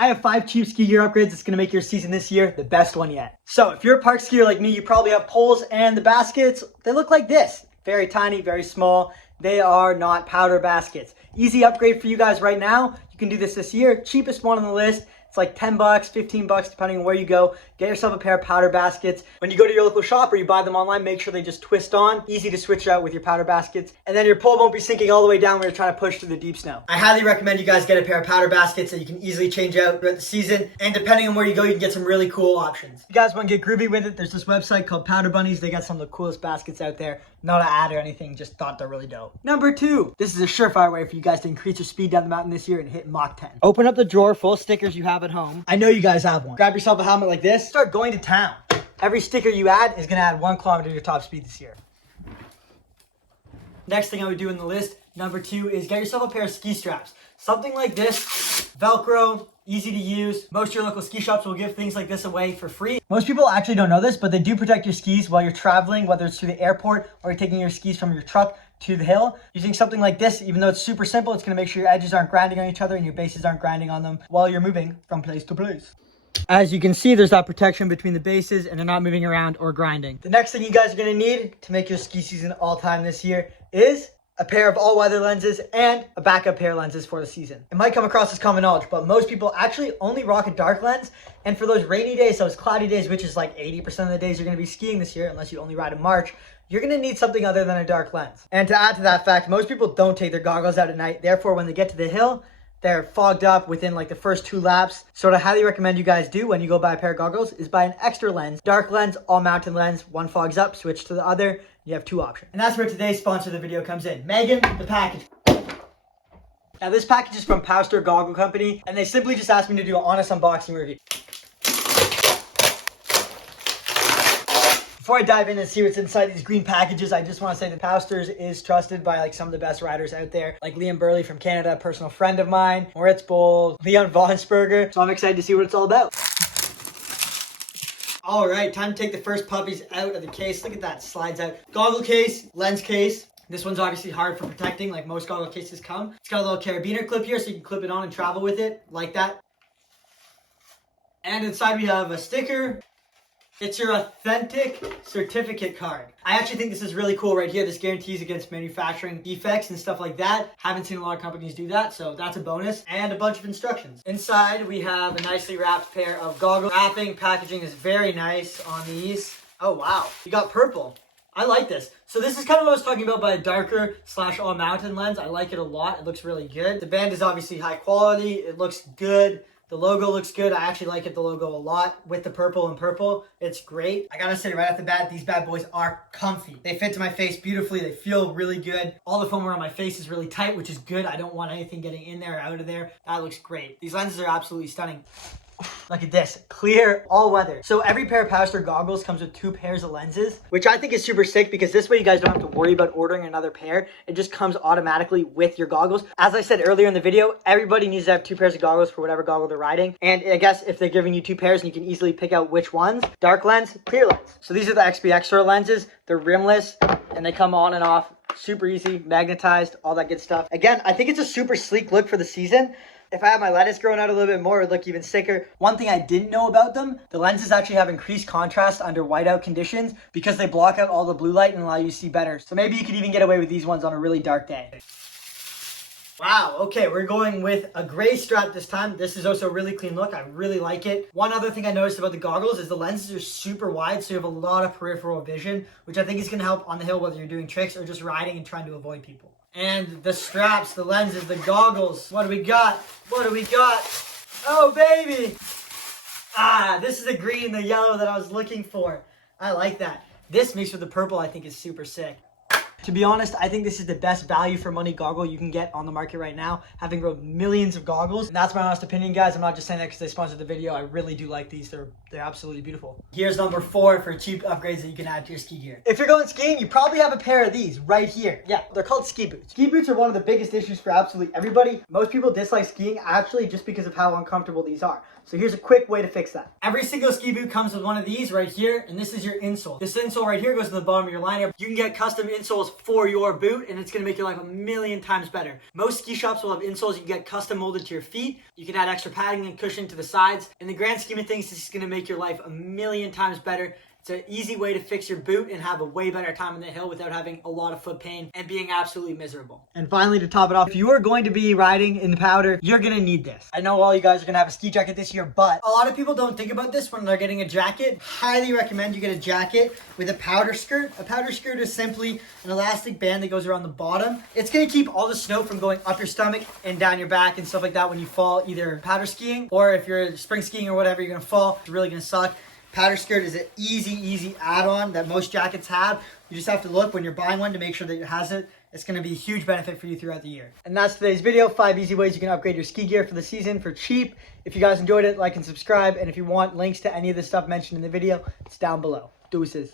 I have 5 cheap ski gear upgrades that's going to make your season this year the best one yet. So if you're a park skier like me, you probably have poles, and the baskets, they look like this. Very tiny, very small. They are not powder baskets. Easy upgrade for you guys right now. You can do this year. Cheapest one on the list. It's like 10 bucks, 15 bucks, depending on where you go. Get yourself a pair of powder baskets. When you go to your local shop or you buy them online, make sure they just twist on. Easy to switch out with your powder baskets. And then your pole won't be sinking all the way down when you're trying to push through the deep snow. I highly recommend you guys get a pair of powder baskets that you can easily change out throughout the season. And depending on where you go, you can get some really cool options. If you guys want to get groovy with it, there's this website called Powder Bunnies. They got some of the coolest baskets out there. Not an ad or anything, just thought they're really dope. Number 2, this is a surefire way for you guys to increase your speed down the mountain this year and hit Mach 10. Open up the drawer full of stickers you have at home. I know you guys have one. Grab yourself a helmet like this. Start going to town. Every sticker you add is gonna add 1 kilometer to your top speed this year. Next thing I would do in the list, number 2, is get yourself a pair of ski straps. Something like this, Velcro, easy to use. Most of your local ski shops will give things like this away for free. Most people actually don't know this, but they do protect your skis while you're traveling, whether it's to the airport or you're taking your skis from your truck to the hill. Using something like this, even though it's super simple, it's gonna make sure your edges aren't grinding on each other and your bases aren't grinding on them while you're moving from place to place. As you can see, there's that protection between the bases and they're not moving around or grinding. The next thing you guys are gonna need to make your ski season all time this year is a pair of all-weather lenses and a backup pair of lenses for the season. It might come across as common knowledge, but most people actually only rock a dark lens. And for those rainy days, those cloudy days, which is like 80% of the days you're gonna be skiing this year, unless you only ride in March, you're gonna need something other than a dark lens. And to add to that fact, most people don't take their goggles out at night. Therefore, when they get to the hill, they're fogged up within like the first 2 laps. So what I highly recommend you guys do when you go buy a pair of goggles is buy an extra lens. Dark lens, all mountain lens. One fogs up, switch to the other. You have 2 options. And that's where today's sponsor of the video comes in. Megan, the package. Now this package is from Powster Goggle Company, and they simply just asked me to do an honest unboxing review. Before I dive in and see what's inside these green packages, I just want to say that Powster's is trusted by like some of the best riders out there, like Liam Burley from Canada, a personal friend of mine, Moritz Boll, Leon Vonsberger. So I'm excited to see what it's all about. All right, time to take the first puppies out of the case. Look at that, slides out. Goggle case, lens case. This one's obviously hard for protecting, like most goggle cases come. It's got a little carabiner clip here so you can clip it on and travel with it, like that. And inside we have a sticker. It's your authentic certificate card. I actually think this is really cool right here. This guarantees against manufacturing defects and stuff like that. Haven't seen a lot of companies do that, so that's a bonus. And a bunch of instructions. Inside, we have a nicely wrapped pair of goggles. Wrapping, packaging is very nice on these. Oh, wow. You got purple. I like this. So this is kind of what I was talking about by a darker / all mountain lens. I like it a lot. It looks really good. The band is obviously high quality. It looks good. The logo looks good. I actually like the logo a lot with the purple and purple. It's great. I gotta say right off the bat, these bad boys are comfy. They fit to my face beautifully. They feel really good. All the foam around my face is really tight, which is good. I don't want anything getting in there or out of there. That looks great. These lenses are absolutely stunning. Look at this, clear, all weather. So every pair of Powster goggles comes with 2 pairs of lenses, which I think is super sick because this way you guys don't have to worry about ordering another pair. It just comes automatically with your goggles. As I said earlier in the video, everybody needs to have 2 pairs of goggles for whatever goggle they're riding. And I guess if they're giving you 2 pairs and you can easily pick out which ones, dark lens, clear lens. So these are the XP Extra lenses. They're rimless and they come on and off super easy, magnetized, all that good stuff. Again, I think it's a super sleek look for the season. If I had my lettuce growing out a little bit more, it would look even sicker. One thing I didn't know about them, the lenses actually have increased contrast under whiteout conditions because they block out all the blue light and allow you to see better. So maybe you could even get away with these ones on a really dark day. Wow, okay, we're going with a gray strap this time. This is also a really clean look. I really like it. One other thing I noticed about the goggles is the lenses are super wide, so you have a lot of peripheral vision, which I think is gonna help on the hill whether you're doing tricks or just riding and trying to avoid people. And the straps, the lenses, the goggles. What do we got? What do we got? Oh, baby. Ah, this is the green, the yellow that I was looking for. I like that. This mixed with the purple I think is super sick. To be honest, I think this is the best value for money goggle you can get on the market right now, having rode millions of goggles. And that's my honest opinion, guys. I'm not just saying that because they sponsored the video. I really do like these. They're absolutely beautiful. Here's number 4 for cheap upgrades that you can add to your ski gear. If you're going skiing, you probably have a pair of these right here. Yeah, they're called ski boots. Ski boots are one of the biggest issues for absolutely everybody. Most people dislike skiing actually just because of how uncomfortable these are. So here's a quick way to fix that. Every single ski boot comes with one of these right here, and this is your insole. This insole right here goes to the bottom of your liner. You can get custom insoles insoles for your boot, and it's going to make your life a million times better. Most ski shops will have insoles you can get custom molded to your feet. You can add extra padding and cushion to the sides. In the grand scheme of things, this is going to make your life a million times better. It's an easy way to fix your boot and have a way better time on the hill without having a lot of foot pain and being absolutely miserable. And finally, to top it off, if you are going to be riding in powder, you're going to need this. I know all you guys are going to have a ski jacket this year, but a lot of people don't think about this when they're getting a jacket. Highly recommend you get a jacket with a powder skirt. A powder skirt is simply an elastic band that goes around the bottom. It's going to keep all the snow from going up your stomach and down your back and stuff like that when you fall either powder skiing or if you're spring skiing or whatever, you're going to fall. It's really going to suck. Powder skirt is an easy add-on that most jackets have. You just have to look when you're buying one to make sure that it has it. It's going to be a huge benefit for you throughout the year. And that's today's video. 5 easy ways you can upgrade your ski gear for the season for cheap. If you guys enjoyed it, like and subscribe. And if you want links to any of the stuff mentioned in the video, it's down below. Deuces.